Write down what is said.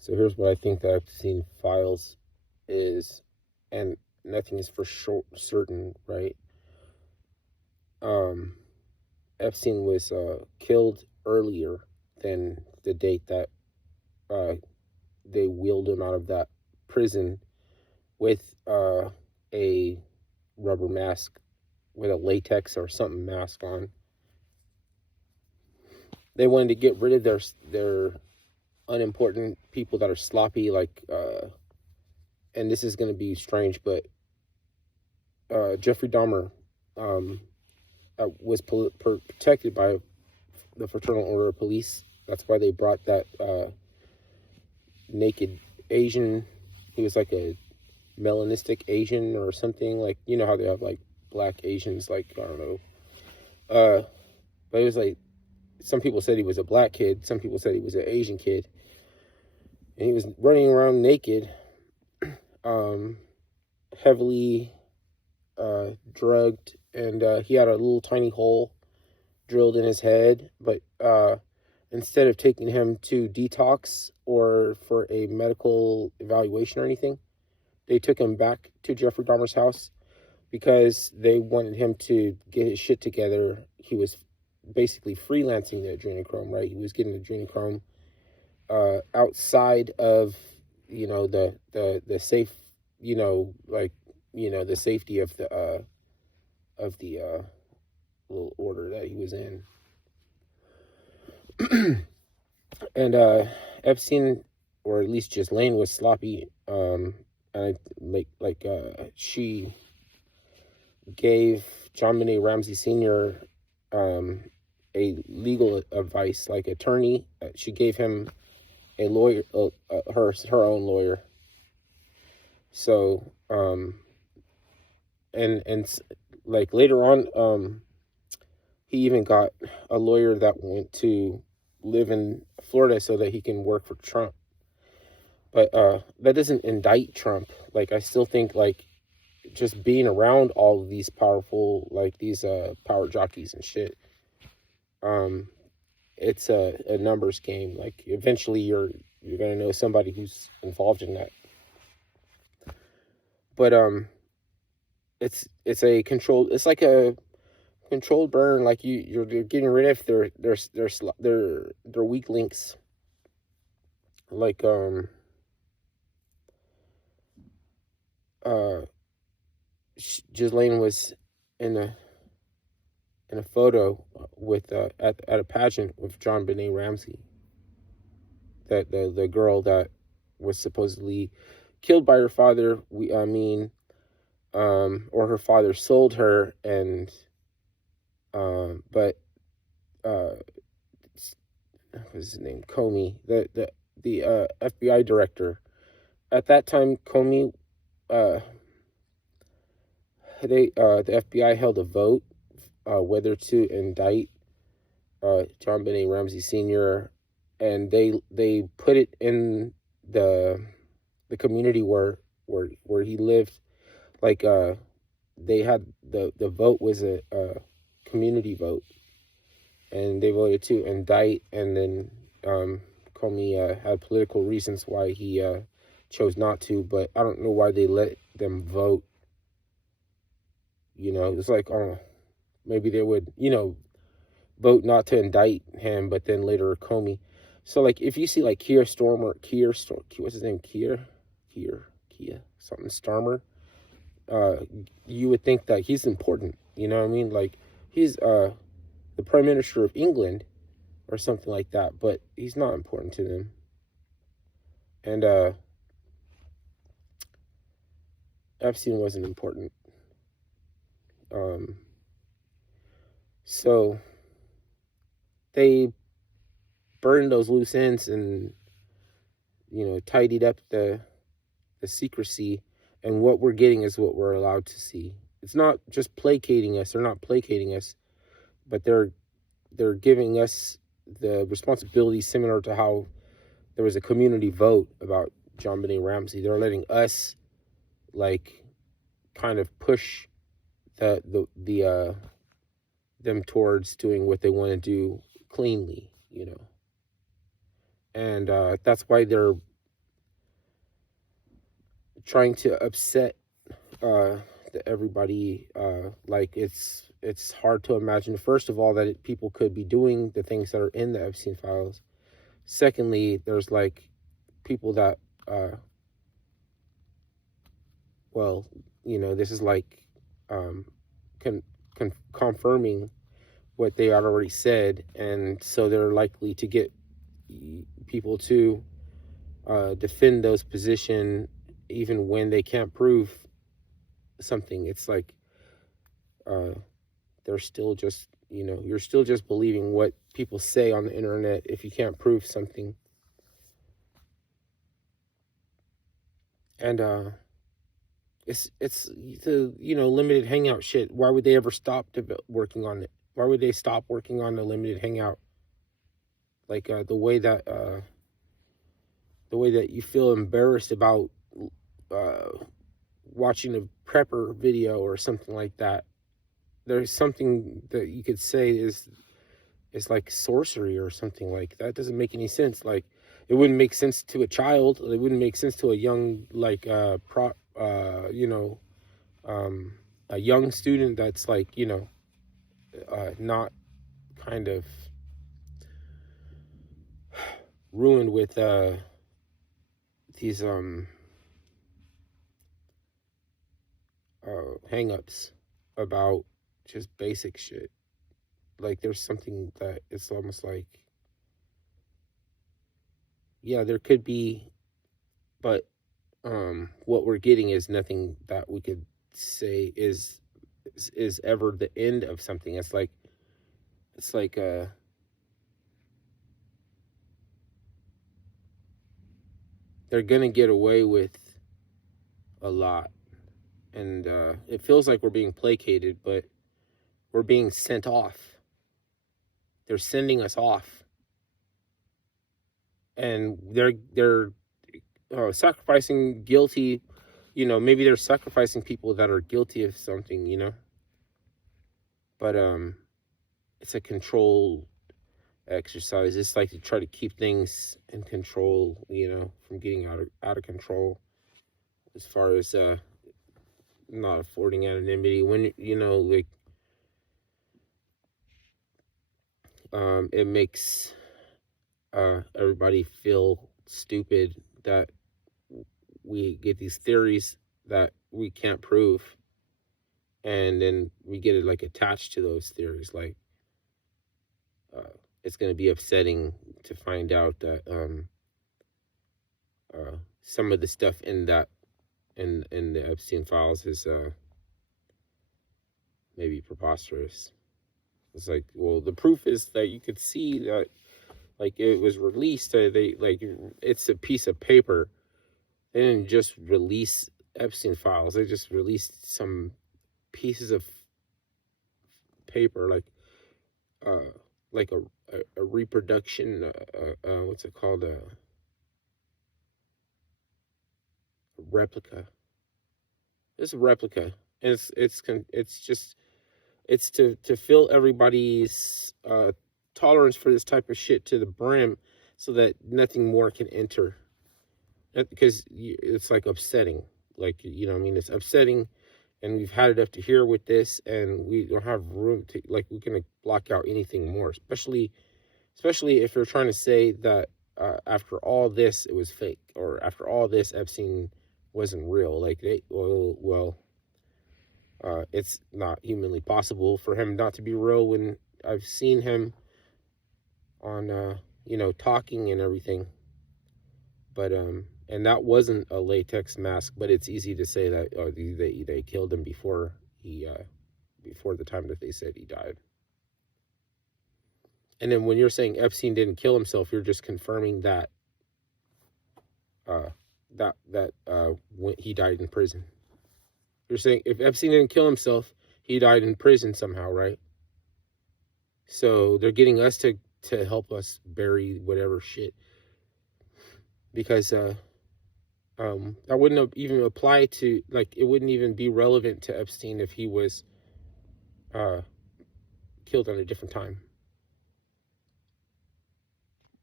So here's what I think the Epstein files is, and nothing is for certain, right? Um, Epstein was killed earlier than the date that uh, they wheeled him out of that prison with a rubber mask, with a latex or something mask on. They wanted to get rid of their unimportant people that are sloppy, like and this is going to be strange, but Jeffrey Dahmer um, was protected by the Fraternal Order of Police. That's why they brought that naked Asian. He was like a melanistic Asian or something. Like, you know how they have like black Asians, like, I don't know. But it was like, some people said he was a black kid. Some people said he was an Asian kid. And he was running around naked, heavily drugged, and he had a little tiny hole drilled in his head. But instead of taking him to detox or for a medical evaluation or anything, they took him back to Jeffrey Dahmer's house because they wanted him to get his shit together. He was basically freelancing the adrenochrome, right? He was getting adrenochrome outside of, you know, the safe, you know, like, you know, the safety of the little order that he was in. And Epstein, or at least Ghislaine, was sloppy. And she gave JonBenet Ramsey Sr. A legal advice, like attorney. She gave him a lawyer, her own lawyer. So and like later on, he even got a lawyer that went to live in Florida so that he can work for Trump. But that doesn't indict Trump. Like, I still think, like, just being around all of these powerful, like, these power jockeys and shit, it's a numbers game. Like, eventually you're gonna know somebody who's involved in that. But it's a controlled, it's like a controlled burn. Like, you're getting rid of their weak links. Like Ghislaine was in a photo with at a pageant with JonBenet Ramsey, that the girl that was supposedly killed by her father. Or her father sold her, and but what was his name? Comey, the FBI director at that time. Comey, the FBI held a vote whether to indict JonBenet Ramsey Sr., and they put it in the community where he lived. Like, they had the vote was a community vote, and they voted to indict. And then Comey had political reasons why he chose not to, but I don't know why they let them vote. You know, it's like, oh, maybe they would, you know, vote not to indict him, but then later Comey. So, like, if you see, like, what's his name? Keir, something Starmer, you would think that he's important. You know what I mean? Like, he's the Prime Minister of England or something like that, but he's not important to them. And Epstein wasn't important. So they burned those loose ends and, you know, tidied up the secrecy, and what we're getting is what we're allowed to see. It's not just placating us. They're not placating us, but they're giving us the responsibility similar to how there was a community vote about JonBenet Ramsey. They're letting us, like, kind of push them towards doing what they want to do cleanly, you know. And that's why they're trying to upset everybody. Like it's hard to imagine, first of all, that people could be doing the things that are in the Epstein files. Secondly, there's like people that well, this is like um, confirming what they had already said, and so they're likely to get people to defend those position even when they can't prove something. It's like they're still just, you're still just believing what people say on the internet if you can't prove something. And it's the limited hangout shit. Why would they ever stop working on it? Why would they stop working on the limited hangout? Like the way that you feel embarrassed about watching a prepper video or something like that. There's something that you could say is like sorcery or something. Like that doesn't make any sense. Like it wouldn't make sense to a child. It wouldn't make sense to a young a young student that's like not kind of ruined with these hang-ups about just basic shit. Like there's something that it's almost like, yeah, there could be, but what we're getting is nothing that we could say is ever the end of something. It's like they're gonna get away with a lot, and it feels like we're being placated, but we're being sent off. They're sending us off, and they're sacrificing guilty. Maybe they're sacrificing people that are guilty of something. But it's a control exercise. It's like to try to keep things in control, from getting out of control. As far as not affording anonymity, when like it makes everybody feel stupid that we get these theories that we can't prove, and then we get it like attached to those theories. Like it's going to be upsetting to find out that some of the stuff in the Epstein files is maybe preposterous. It's like, well, the proof is that you could see that, like, it was released. They like, it's a piece of paper. They didn't just release Epstein files. They just released some pieces of paper, like a reproduction. What's it called? A replica. It's a replica. And it's to fill everybody's tolerance for this type of shit to the brim, so that nothing more can enter. Because it's like upsetting. Like, it's upsetting, and we've had it up to here with this, and we don't have room to, like, we can block out anything more, especially if you're trying to say that after all this it was fake, or after all this Epstein wasn't real. Like, it's not humanly possible for him not to be real, when I've seen him on talking and everything. But and that wasn't a latex mask, but it's easy to say that they killed him before the time that they said he died. And then when you're saying Epstein didn't kill himself, you're just confirming that when he died in prison. You're saying if Epstein didn't kill himself, he died in prison somehow, right? So they're getting us to help us bury whatever shit, because that wouldn't even apply to, like, it wouldn't even be relevant to Epstein if he was killed at a different time.